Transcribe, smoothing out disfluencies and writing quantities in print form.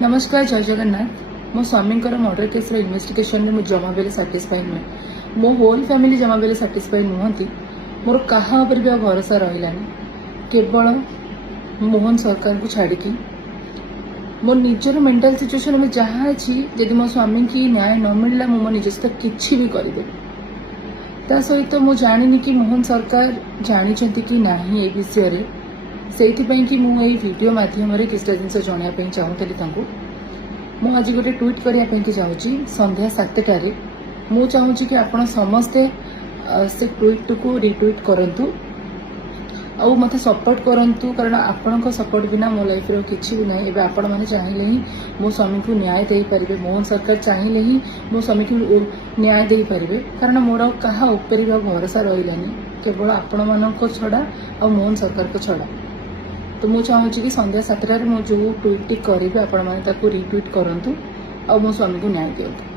नमस्कार जय जगन्नाथ। मो स्वामी मर्डर केस इन्वेस्टिगेशन में जमा बेले साटिस्फाई नुहे। मो होल फैमिली जमा बेले साटिस्फाई नुहति। मोर कहा भी भरोसा रहिलानी केवल मोहन सरकार को छाड़ी मो निजर मेंटल सिचुएशन में जहाँ अच्छी जदि मो स्वामी की न्याय न मिलला मो निज सहित किसी भी करदे। ता सहित मु जानी कि मोहन सरकार जानी कि ना ए विषय से वीडियो मध्यम किसी जिन जनवाई चाहूली। मु आज गोटे ट्वीट करने चाहूँगी संध्या 7टार। मु चाहूँगी कि आपण समस्ते से ट्वीट को रिट्वीट करंतु आउ मत सपोर्ट करंतु, कारण आपण सपोर्ट बिना मो लाइफ रो किछि भी नहीं। एबे आपण माने चाहिए ही मो स्वामी को न्याय दे पारिबे, मोहन सरकार चाहिए ही मो स्वामी को न्याय दे पारिबे, कारण मोर कहा ऊपर भरोसा रहिलानी केवल आपण मानको छड़ा आ मोहन सरकार को छड़ा। तो मु चाहूँगी कि संध्या 7टार मु जो ट्वीट करी आपण माने ताको रिट्वीट करंतु आ मो स्वामी को न्याय दियंतु।